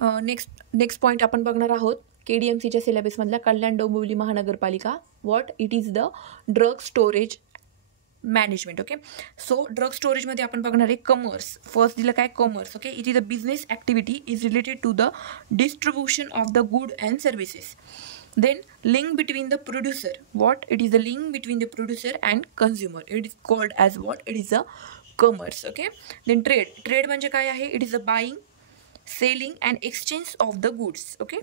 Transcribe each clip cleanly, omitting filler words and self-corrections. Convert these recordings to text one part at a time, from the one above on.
Next point आपण बघणार आहोत KDMCच्या सिलेबसमधल्या कल्याण डोंबिवली महानगरपालिका. What it is the drug storage management. Okay, so drug स्टोरेजमध्ये आपण बघणार आहे कमर्स. फर्स्ट दिलं काय commerce. Okay, it is a business activity is related to the distribution of the good and services. Then link between the producer. What? It is the link between the producer and consumer. It is called as what? It is a commerce. Okay. Then trade. Trade म्हणजे काय आहे? It is the buying, selling and exchange of the goods. Okay,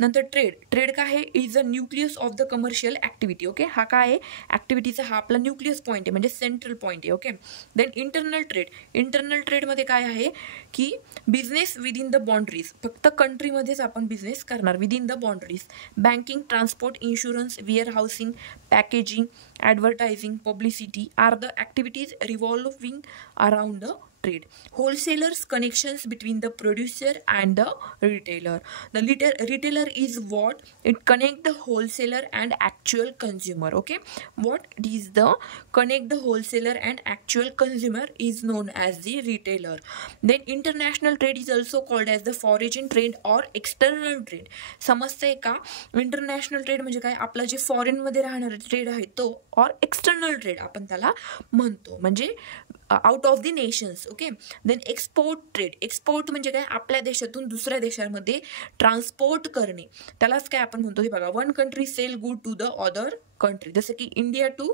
नंतर trade काय आहे? Is a nucleus of the commercial activity. Okay, हा काय आहे? ॲक्टिव्हिटीचा हा आपला न्यूक्लियस पॉईंट आहे, म्हणजे सेंट्रल पॉईंट आहे. Okay, then internal trade. Internal ट्रेडमध्ये काय आहे की बिझनेस विदिन द बाउंड्रीज, फक्त कंट्रीमध्येच आपण बिझनेस करणार within the boundaries. Banking, transport, insurance, ware housing, packaging, advertising, publicity are the activities revolving around the trade. Wholesalers connections between the producer and the retailer. The retailer is what? It connect the wholesaler and actual consumer. Okay, what it is the connect the wholesaler and actual consumer is known as the retailer. Then international trade is also called as the foreign trade or external trade. समजतंय का? International trade म्हणजे काय? आपला जे foreign मध्ये राहणारा trade आहे तो, और एक्सटर्नल ट्रेड आपण त्याला म्हणतो, म्हणजे out of the nations. Okay, then export trade. Export म्हणजे काय? आपल्या देशातून दुसऱ्या देशामध्ये ट्रान्सपोर्ट करणे, त्यालाच काय आपण म्हणतो? हे बघा, one country sell good to the other country, जसं की इंडिया टू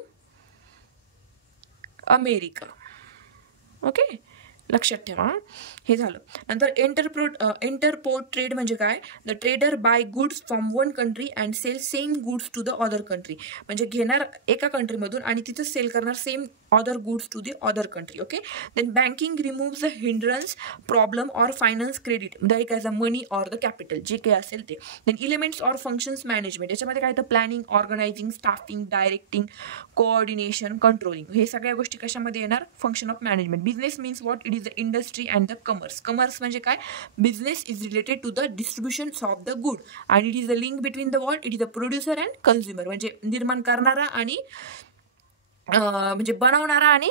अमेरिका. ओके, लक्षात ठेवा. हे झालं. नंतर इंटरपोर्ट ट्रेड म्हणजे काय? The trader buy goods from one country and sell same goods to the other country, म्हणजे घेणार एका कंट्रीमधून आणि तिथं सेल करणार same other goods to the other country. Okay, then banking removes the hindrance, problem or finance credit, like as a money or the capital, जे काही असेल ते. then elements or functions management, याच्यामध्ये काय तर planning, organizing, staffing, directing, coordination, controlling, हे सगळ्या गोष्टी कशामध्ये येणार? Function of management. Business means what? It is the industry and the commerce. Commerce म्हणजे काय? Business is related to the distribution of the good आणि it is the link between the what? It is the producer and consumer, म्हणजे निर्माण करणारा आणि म्हणजे बनवणारा आणि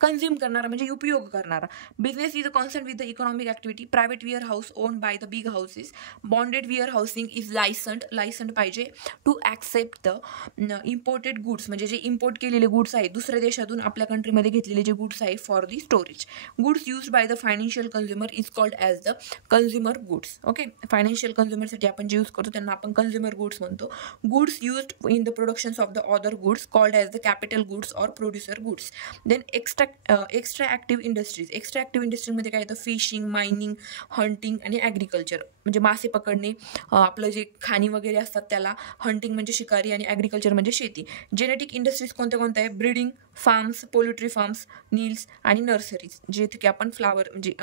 कंझ्युम करणारा म्हणजे उपयोग करणारा. Business is a concern with the economic activity. Private warehouse owned by the big houses. Bonded warehousing is licensed पाहिजे to accept the imported goods, म्हणजे जे इम्पोर्ट केलेले गुड्स आहेत दुसऱ्या देशातून आपल्या कंट्रीमध्ये घेतलेले जे गुड्स आहे for the storage. Goods used by the financial consumer is called as the consumer goods. Okay, financial कन्झ्युमरसाठी आपण जे यूज करतो त्यांना आपण कन्झ्युमर गुड्स म्हणतो. Goods used in the productions of the other goods called as the capital goods or producer goods. Then extractive industries. Extractive इंडस्ट्रीमध्ये काय येतं? फिशिंग, मायनिंग, हंटिंग आणि ॲग्रिकल्चर, म्हणजे मासे पकडणे, आपलं जे खाणी वगैरे असतात त्याला. हंटिंग म्हणजे शिकारी आणि ॲग्रिकल्चर म्हणजे शेती. जेनेटिक इंडस्ट्रीज कोणत्या कोणत्या आहे? Breeding farms, poultry farms, Niels आणि नर्सरीज, जेथे की आपण फ्लावर म्हणजे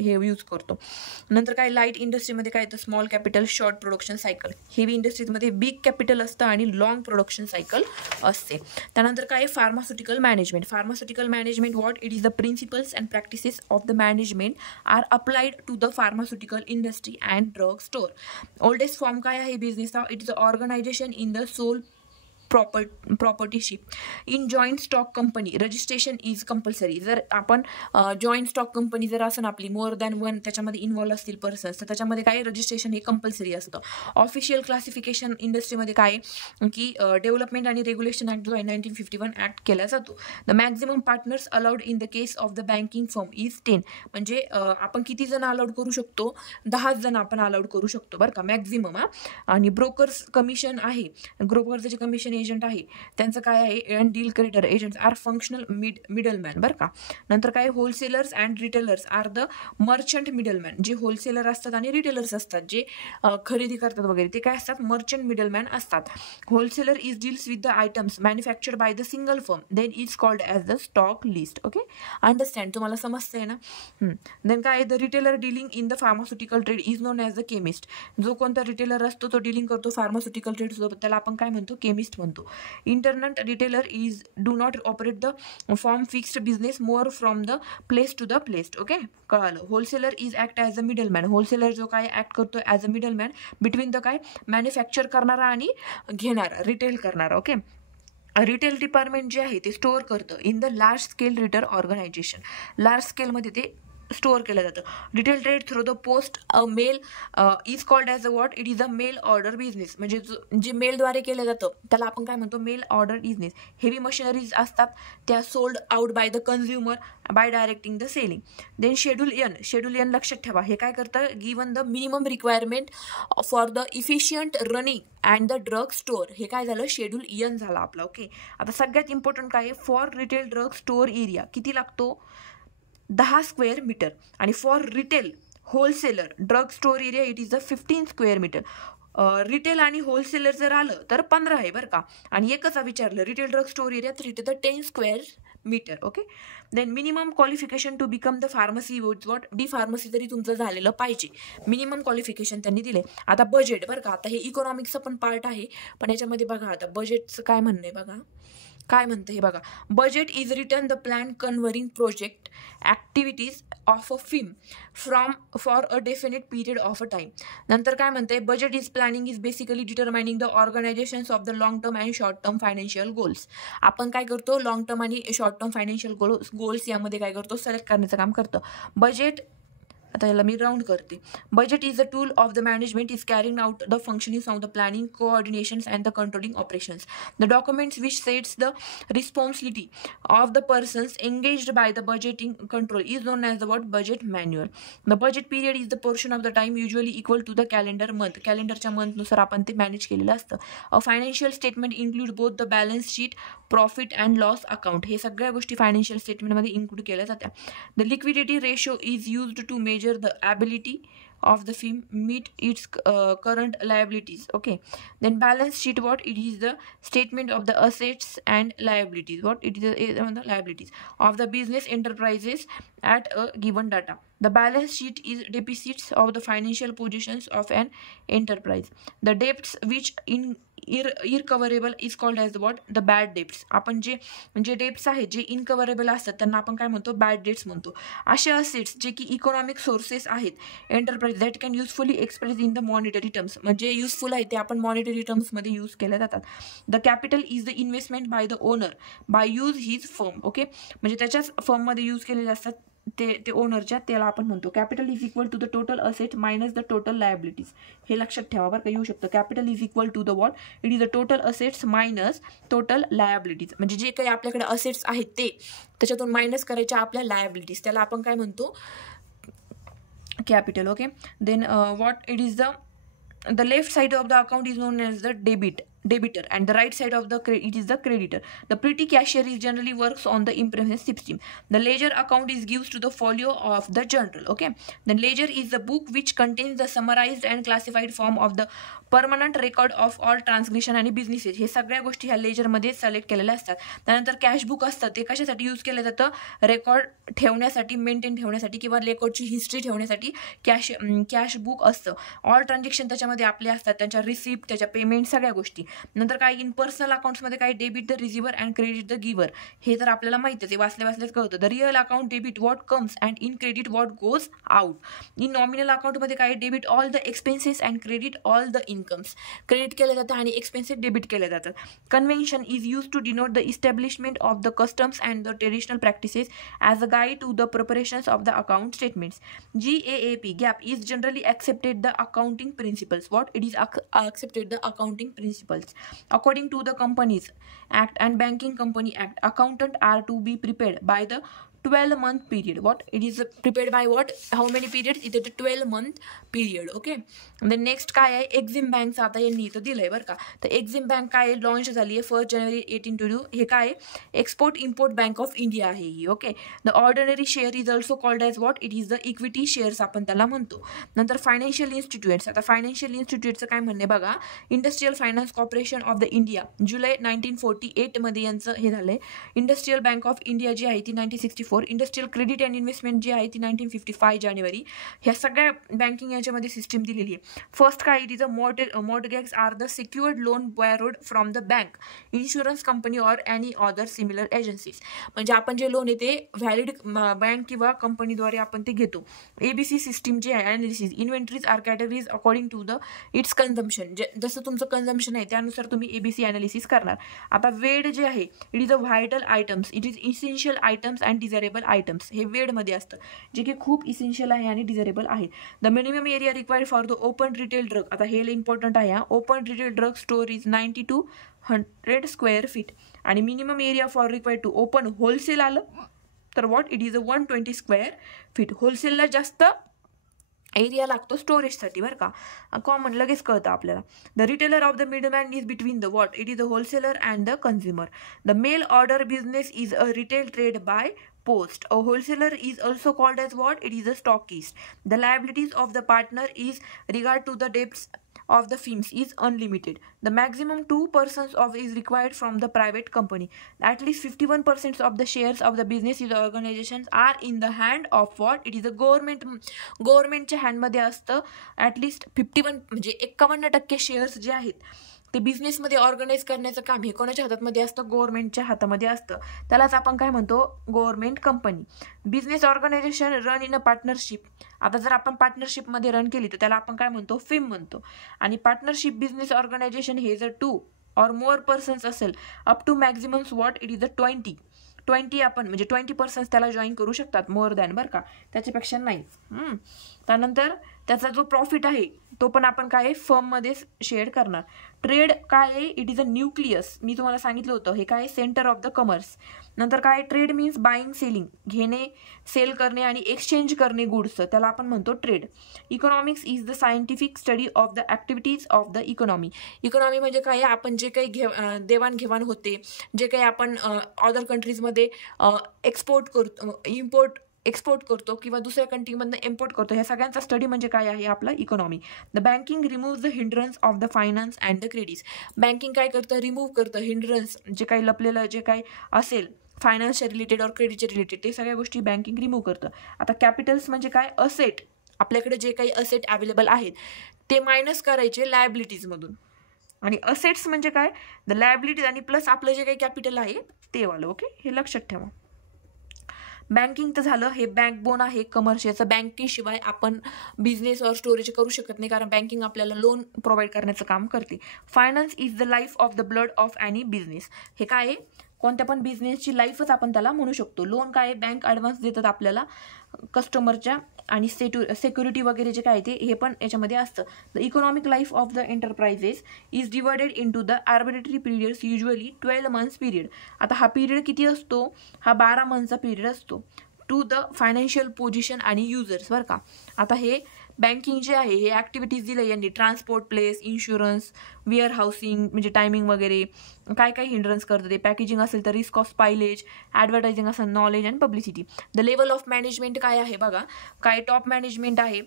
हे यूज करतो. नंतर काय? लाईट इंडस्ट्रीमध्ये काय येतं? Small capital, short production cycle. Heavy इंडस्ट्रीजमध्ये बिग कॅपिटल असतं आणि लॉंग प्रोडक्शन सायकल असते. त्यानंतर काय? Pharmaceutical management. Pharmaceutical management what? It is the principles and practices of the management are applied to the pharmaceutical industry and drug store. Oldest form काय आहे बिझनेसचा? It is the organization in the sole proprietorship. In joint stock company registration is compulsory. जर आपण joint stock company जर असं आपली more than one त्याच्यामध्ये involve असतील पर्सन्स, तर त्याच्यामध्ये काय? रजिस्ट्रेशन हे कंपल्सरी असतं. ऑफिशियल क्लासिफिकेशन इंडस्ट्रीमध्ये काय की डेव्हलपमेंट आणि रेग्युलेशन ॲक्ट जो आहे 1951 ॲक्ट केला जातो. The maximum partners allowed in the case of the banking firm is 10. म्हणजे आपण किती जण अलाउड करू शकतो? 10 जण आपण अलाउड करू शकतो बरं का, मॅक्झिमम. आणि ब्रोकर्स कमिशन आहे, ब्रोकरचं जे कमिशन एजंट आहे त्यांचं काय आहे? And deal creditor agents are functional middleman बरं का. नंतर काय? Wholesalers and retailers are the merchant middleman. जे होलसेलर असतात आणि रिटेलर्स असतात जे खरेदी करतात वगैरे ते काय असतात? मर्चंट मिडलमॅन असतात. Wholesaler is deals with the items manufactured by the single firm, then is called as the stock list. Okay, understand? तुम्हाला समजतंय ना? देन काय? The retailer dealing in the pharmaceutical trade is known as the chemist. जो कोणता retailer असतो तो dealing करतो pharmaceutical trade सोबत त्याला आपण काय म्हणतो? केमिस्ट म्हणतो. Internal retailer is do not operate the form fixed business more from the place to the place. Okay, कळालं? Wholesaler is act as a middleman. Wholesaler जो काय ॲक्ट करतो as a middleman between the काय? Manufacture करणारा आणि घेणारा, retail करणारा. Okay, retail department जे आहे ते स्टोअर करतं in the large scale retail organisation. Large स्केलमध्ये ते स्टोअर केलं जातं. Retail trade through the post mail is called as a what, it is a mail order business. म्हणजे जे मेलद्वारे केलं जातं त्याला आपण काय म्हणतो, mail order business. Heavy machineries असतात त्या sold out by the consumer by directing the selling. Then schedule N लक्षात ठेवा, हे काय करतं, given the minimum requirement for the efficient running and the drug store. हे काय झालं, शेड्यूल एन झाला आपला. ओके, आता सगळ्यात इम्पॉर्टंट काय आहे, for retail drug store area किती लागतो, 10 स्क्वेअर मीटर. आणि for retail wholesaler drug store area it is the 15 square metre. Retail आणि होलसेलर जर आलं तर 15 आहे बरं का. आणि एकच विचारलं रिटेल ड्रग स्टोअर एरिया तर it is the 10 square metre. Okay, then minimum qualification to become the pharmacy what, D pharmacy तरी तुमचं झालेलं पाहिजे. मिनिमम क्वालिफिकेशन त्यांनी दिले. आता बजेट बरं का, आता हे इकॉनॉमिक्सचं पण पार्ट आहे, पण याच्यामध्ये बघा आता बजेटचं काय म्हणणं आहे बघा, काय म्हणतं हे बघा. Budget is return the plan covering project activities of a film from for a definite period of a time. नंतर काय म्हणतंय, budget is planning is basically determining the organizations of the long term and short term financial goals. आपण काय करतो, long term आणि short term financial goals यामध्ये काय करतो, सिलेक्ट करण्याचं काम करतं. बजेट, आता याला मी राऊंड करते. Budget is a tool of the management is carrying out the functioning of the planning, coordinations and the controlling operations. The documents which sets the responsibility of the persons engaged by the budgeting control is known as the what, budget manual. The budget period is the portion of the time usually equal to the calendar month. कॅलेंडरच्या मंथनुसार आपण ते manage केलेलं असतं. अ financial statement include both the balance sheet, profit and loss account. हे सगळ्या गोष्टी financial स्टेटमेंटमध्ये इन्क्लूड केल्या जात्या. The liquidity ratio is used to measure the ability of the firm meet its current liabilities. Okay, then balance sheet, what it is the statement of the assets and liabilities, what it is the liabilities of the business enterprises at a given data. The balance sheet is deficits of the financial positions of an enterprise. The debts which irrecoverable is called as what, the bad debts. आपण जे dates आहेत जे इनकव्हरेबल असतात त्यांना आपण काय म्हणतो, bad dates म्हणतो. असे असेट्स जे की इकॉनॉमिक सोर्सेस आहेत enterprise that can usefully express in the monetary terms. म्हणजे युजफुल आहे ते आपण मॉनिटरी टर्म्समध्ये यूज केल्या जातात. The capital is the investment by the owner by use his firm. Okay, म्हणजे त्याच्याच फर्ममध्ये यूज केलेले असतात ते ओनरच्या, त्याला आपण म्हणतो. Capital is equal to the total asset minus the total liabilities. हे लक्षात ठेवा बरं का, येऊ शकतं. Capital is equal to the what, it is the total assets minus total liabilities. म्हणजे जे काही आपल्याकडे असेट्स आहेत ते त्याच्यातून मायनस करायच्या आपल्या लायबिलिटीज, त्याला आपण काय म्हणतो, capital. Okay, then what it is the left side of the account is known as the debitor and the right side of the it is the creditor. The petty cashier is generally works on the improvement system. The ledger account is gives to the folio of the journal. Okay, then ledger is the book which contains the summarized and classified form of the permanent record of all transaction आणि businesses. हे सगळ्या गोष्टी ह्या ledger मध्ये select केलेल्या असतात. त्यानंतर cash book असतं, ते कशासाठी यूज केलं जातं, रेकॉर्ड ठेवण्यासाठी, मेंटेन ठेवण्यासाठी किंवा रेकॉर्डची हिस्ट्री ठेवण्यासाठी कॅश बुक असतं. ऑल ट्रान्झॅक्शन त्याच्यामध्ये आपले असतात, त्यांच्या रिसिप्ट, त्याच्या पेमेंट, सगळ्या गोष्टी. नंतर काय, इन पर्सनल अकाउंट्समध्ये काय, debit the receiver and credit the giver. हे तर आपल्याला माहितीच आहे, वाचल्याच कळतं. The real account debit what comes and in credit what goes out. In nominal अकाउंटमध्ये काय, debit all the expenses and credit all the incomes. Credit केलं जातं आणि एक्सपेन्सेस डेबिट केले जातात. Convention is use to denote the establishment of the customs and the traditional practices as a guide to the preparations of the account statements. GAAP gap is generally accepted the accounting principles. What it is accepted the accounting principles. According to the Companies Act and Banking Company Act, accountants are to be prepared by the 12-month period. What it is prepared by what, how many periods, it is a 12-month period. Okay, then next काय आहे, Exim बँकचं आता यांनी इथं दिलंय बरं का. तर Exim bank काय लॉन्च झाली आहे 1 जानेवारी 1822. हे काय, export import bank of India आहे ही. Okay, the ordinary share is also called as what, it is the equity shares आपण त्याला म्हणतो. नंतर फायनान्शियल इन्स्टिट्यूट्स. आता फायनान्शियल इन्स्टिट्यूटचं काय म्हणणे बघा, industrial finance corporation of the India जुलै 1948 मध्ये यांचं हे झालंय. इंडस्ट्रियल बँक ऑफ इंडिया जी आहे ती 1964. इंडस्ट्रियल क्रेडिट अँड इन्व्हेस्टमेंट जी आहे ती 1955 जानेवारी. ह्या सगळ्या बँकिंग याच्यामध्ये सिस्टीम दिलेली आहे. फर्स्ट काय, it is a mortgage are the secured loan borrowed from the bank, insurance company or any other similar agencies. म्हणजे आपण जे लोन आहे ते व्हॅलिड बँक किंवा कंपनीद्वारे आपण ते घेतो. ABC सिस्टीम जी आहे, analysis, inventories are categories according to the its consumption. जसं तुमचं कन्झम्पशन आहे त्यानुसार तुम्ही ABC अनालिसिस करणार. आता वेड जे आहे, it is a vital items, it is essential items and desirable desirable items, हे वेडमध्ये असतं, जे की खूप इसेन्शियल आहे आणि डिझायरेबल आहे. The minimum area required for the open retail drug, आता हे इम्पॉर्टंट आहे, open retail drug store is 90 to 100 square feet, आणि minimum area for required to open wholesale आलं तर what it is 120 square feet. होलसेलला जास्त area लागतो स्टोरेजसाठी बरं का, कॉमन लगेच कळतं आपल्याला. The retailer of the middleman is between the what, it is the wholesaler and the consumer. The mail order business is a retail trade by post. A wholesaler is also called as what? It is a stockist. The liabilities of the partner is regard to the debts of the firms is unlimited. The maximum 2% of is required from the private company. At least 51% of the shares of the business organizations are in the hand of what? It is the government. गव्हर्नमेंटच्या हँडमध्ये असतं. At least 51 म्हणजे 51% shares जे आहेत ते बिझनेसमध्ये organise करण्याचं काम हे कोणाच्या हातामध्ये असतं? गव्हर्नमेंटच्या हातामध्ये असतं. त्यालाच आपण काय म्हणतो? Government company. Business organisation run in a partnership. आता जर आपण पार्टनरशिपमध्ये रन केली तर त्याला आपण काय म्हणतो? फिम म्हणतो. आणि पार्टनरशिप बिझनेस ऑर्गनायझेशन हे जर 2 or more पर्सन्स असेल up to maximums what it is the 20 आपण म्हणजे 20% त्याला जॉईन करू शकतात, मोर दॅन बरं का, त्याच्यापेक्षा नाही. त्यानंतर त्याचा जो प्रॉफिट आहे तो पण आपण काय फर्ममध्येच शेअर करणार. ट्रेड काय आहे? It is a nucleus. मी तुम्हाला सांगितलं होतं हे काय सेंटर ऑफ द कमर्स. नंतर काय? ट्रेड मीन्स बाईंग सेलिंग, घेणे सेल करणे आणि एक्सचेंज करणे गुड्सचं, त्याला आपण म्हणतो trade. Economics is the scientific study of the activities of the economy. Economy म्हणजे काय? आपण जे काही देवाणघेवाण होते, जे काही आपण अदर कंट्रीजमध्ये एक्सपोर्ट करतो किंवा दुसऱ्या कंट्रीमधनं इम्पोर्ट करतो, ह्या सगळ्यांचा स्टडी म्हणजे काय आहे? आपला economy. The banking remove the hindrance of the finance and the credits. Banking काय करतं? रिमूव्ह करतं हिंड्रन्स, जे काही लपलेलं जे काही असेल फायनान्सच्या रिलेटेड और क्रेडिटच्या रिलेटेड, ते सगळ्या गोष्टी बँकिंग रिमूव्ह करतं. आता कॅपिटल्स म्हणजे काय? असेट. आपल्याकडे जे काही असेट अवेलेबल आहेत ते मायनस करायचे लायबिलिटीजमधून. आणि असेट्स म्हणजे काय? द लायबिलिटीज आणि प्लस आपलं जे काही कॅपिटल आहे ते वालं. ओके, हे लक्षात ठेवा. बँकिंग तर झालं, हे बॅकबोन आहे कमर्शियलचं. बँकेशिवाय आपण बिझनेस और स्टोरेज करू शकत नाही, कारण बँकिंग आपल्याला लोन प्रोव्हाइड करण्याचं काम करते. Finance is the life of the blood of any business. हे काय आहे? कोणत्या पण बिझनेसची लाईफच आपण त्याला म्हणू शकतो. लोन काय? बँक ॲडव्हान्स देतात आपल्याला कस्टमरच्या, आणि सेक्युरिटी वगैरे जे काय ते हे पण याच्यामध्ये असतं. The economic life of the enterprises is divided into the arbitrary periods, usually 12 months period. आता हा पिरियड किती असतो? हा 12 monthsचा पिरियड असतो. टू द फायनान्शियल पोझिशन आणि युजर्स बरं का. आता हे बँकिंग जे आहे हे ॲक्टिव्हिटीज दिलं यांनी, transport, place, insurance, ware housing म्हणजे टायमिंग वगैरे काय काय हिंड्रन्स करतं ते. पॅकेजिंग असेल तर रिस्क ऑफ स्पायलेज, ॲडव्हर्टायझिंग असेल knowledge and publicity. The level of management काय आहे बघा, काय टॉप मॅनेजमेंट आहे,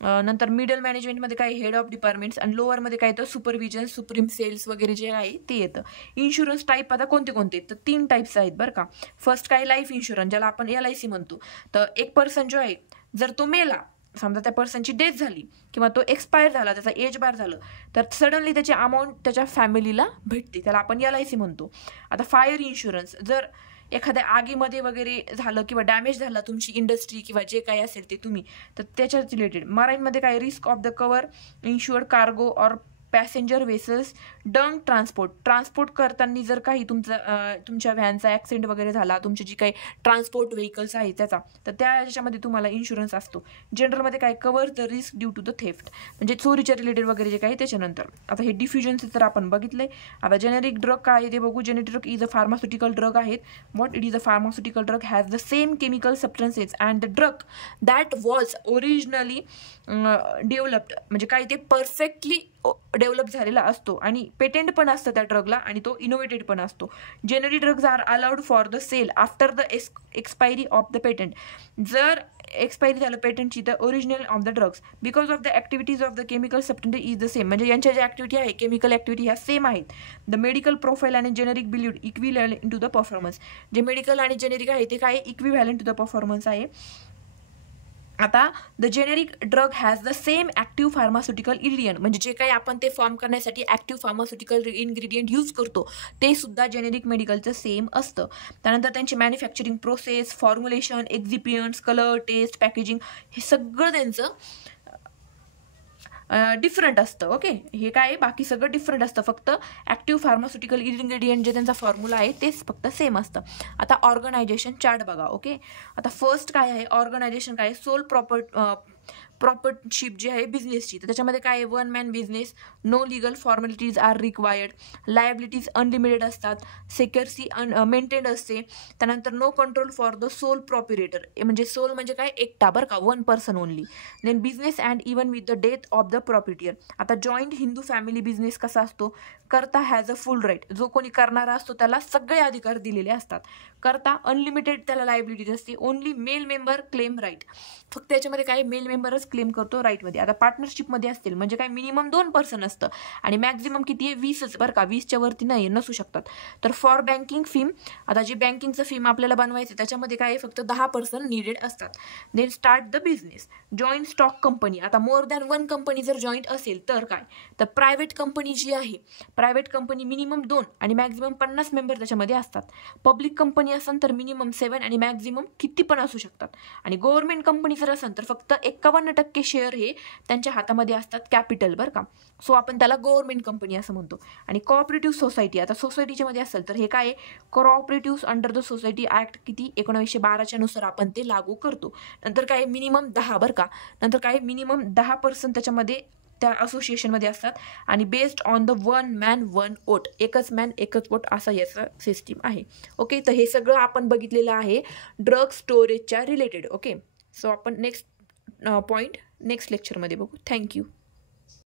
नंतर मिडल मॅनेजमेंटमध्ये काय हेड ऑफ डिपार्टमेंट्स, आणि लोअरमध्ये काय येतं सुपरविजन, सुप्रीम सेल्स वगैरे जे आहे ते येतं. इन्शुरन्स टाईप आता कोणते कोणते? तर 3 टाईप्स आहेत बरं का. फर्स्ट काय? लाईफ इन्शुरन्स, ज्याला आपण LIC म्हणतो. तर एक पर्सन जो आहे जर तो मेला, समजा त्या पर्सनची डेथ झाली किंवा तो एक्सपायर झाला, त्याचा एज बार झालं, तर सडनली त्याची अमाऊंट त्याच्या फॅमिलीला भेटते, त्याला आपण LIC म्हणतो. आता फायर इन्शुरन्स, जर एखाद्या आगीमध्ये वगैरे झालं किंवा डॅमेज झाला तुमची इंडस्ट्री किंवा जे काही असेल ते तुम्ही, तर त्याच्याच रिलेटेड. मराईनमध्ये काय? Risk of the cover insured cargo और पॅसेंजर वेसल्स डंग ट्रान्सपोर्ट करताना जर काही तुमच्या व्हॅनचा ॲक्सिडेंट वगैरे झाला, तुमची जी काही ट्रान्सपोर्ट व्हेकल्स आहेत त्याचा, तर त्याच्यामध्ये तुम्हाला इन्शुरन्स असतो. जनरलमध्ये काय? Cover the risk due to the theft, म्हणजे चोरीच्या रिलेटेड वगैरे जे काही त्याच्यानंतर. आता हे डिफ्युजनचं तर आपण बघितलंय. आता जेनेरिक ड्रग काय आहे ते बघू. Generic drug is a pharmaceutical drug आहेत. What it is a pharmaceutical drug? Has the same chemical substances and the drug that was originally developed, म्हणजे काय ते परफेक्टली डेव्हलप झालेला असतो आणि पेटेंट पण असतं त्या ड्रगला आणि तो इनोव्हेटेड पण असतो. Generic drugs are allowed for the sale after the expiry of the patent. जर एक्सपायरी झालं पेटंटची तर original of the drugs because of the activities of the chemical substance is the same, म्हणजे यांच्या ज्या ॲक्टिव्हिटी आहे केमिकल ॲक्टिव्हिटी ह्या same आहेत. द मेडिकल प्रोफाईल आणि generic believed equivalent to the performance. जे मेडिकल आणि जेनेरिक आहे ते काय? इक्विव्हॅलंट टू द परफॉर्मन्स आहे. आता the generic drug has the same active pharmaceutical ingredient, म्हणजे जे काही आपण ते फॉर्म करण्यासाठी ॲक्टिव्ह फार्मास्युटिकल इन्ग्रेडियंट यूज करतो ते सुद्धा जेनेरिक मेडिकलचं सेम असतं. त्यानंतर त्यांची manufacturing process, formulation, excipients, colour, taste, packaging हे सगळं त्यांचं डिफरंट असतं. ओके, हे काय बाकी सगळं डिफरंट असतं, फक्त ॲक्टिव्ह फार्मास्युटिकल इन्ग्रेडियंट जे त्यांचा फॉर्म्युला आहे तेच फक्त सेम असतं. आता ऑर्गनायझेशन चार्ट बघा. ओके, आता फर्स्ट काय आहे ऑर्गनायझेशन, काय सोल प्रॉपर्टशिप जी आहे बिझनेसची, तर त्याच्यामध्ये काय आहे one man business, no legal formalities are required, liabilities unlimited असतात, सेक्युरिटी मेंटेन्ड असते, त्यानंतर no control for the sole proprietor, म्हणजे सोल म्हणजे काय एकटा बरं का, one person only. Then business and even with the death of the proprietor. आता जॉईंट हिंदू फॅमिली बिझनेस कसा असतो, करता हॅज अ फुल राईट, जो कोणी करणारा असतो त्याला सगळे अधिकार दिलेले असतात. करता अनलिमिटेड त्याला लायबिलिटीज असते, only male member claim right, फक्त याच्यामध्ये काय मेल मेंबरच क्लेम करतो राईटमध्ये. आता पार्टनरशिपमध्ये असतील म्हणजे काय मिनिमम 2 पर्सन असतं आणि मॅक्झिमम किती आहे 20च बरं का, 20च्या वरती नाही नसू शकतात. तर फॉर बँकिंग फीम, आता जे बँकिंगचं फीम आपल्याला बनवायचं त्याच्यामध्ये काय फक्त 10 पर्सन निडेड असतात. Then start the business, joint stock company, आता मोर दॅन 1 कंपनी जर जॉईंट असेल तर काय, तर प्रायव्हेट कंपनी जी आहे, प्रायव्हेट कंपनी मिनिमम 2 आणि मॅक्झिमम 50 मेंबर त्याच्यामध्ये असतात. पब्लिक कंपनी असेल तर मिनिमम 7 आणि मॅक्झिमम किती पण असू शकतात. आणि गव्हर्नमेंट कंपनी जर असेल तर फक्त 51% शेअर हे त्यांच्या हातामध्ये असतात, कॅपिटल बरं का. सो आपण त्याला गव्हर्नमेंट कंपनी असं म्हणतो. आणि कोऑपरेटिव्ह सोसायटी, आता सोसायटीच्या मध्ये असेल तर हे काय cooperative under the society act किती 1912च्या नुसार आपण ते लागू करतो. नंतर काय मिनिमम 10 बरं का, नंतर काय मिनिमम 10% त्याच्यामध्ये त्या असोसिएशनमध्ये असतात आणि based on the one man one vote, एकच मॅन एकच वोट असं याचं सिस्टीम आहे. ओके, तर हे सगळं आपण बघितलेलं आहे ड्रग स्टोरेजच्या रिलेटेड. ओके, सो आपण नेक्स्ट पॉईंट नेक्स्ट लेक्चरमध्ये बघू. थँक्यू.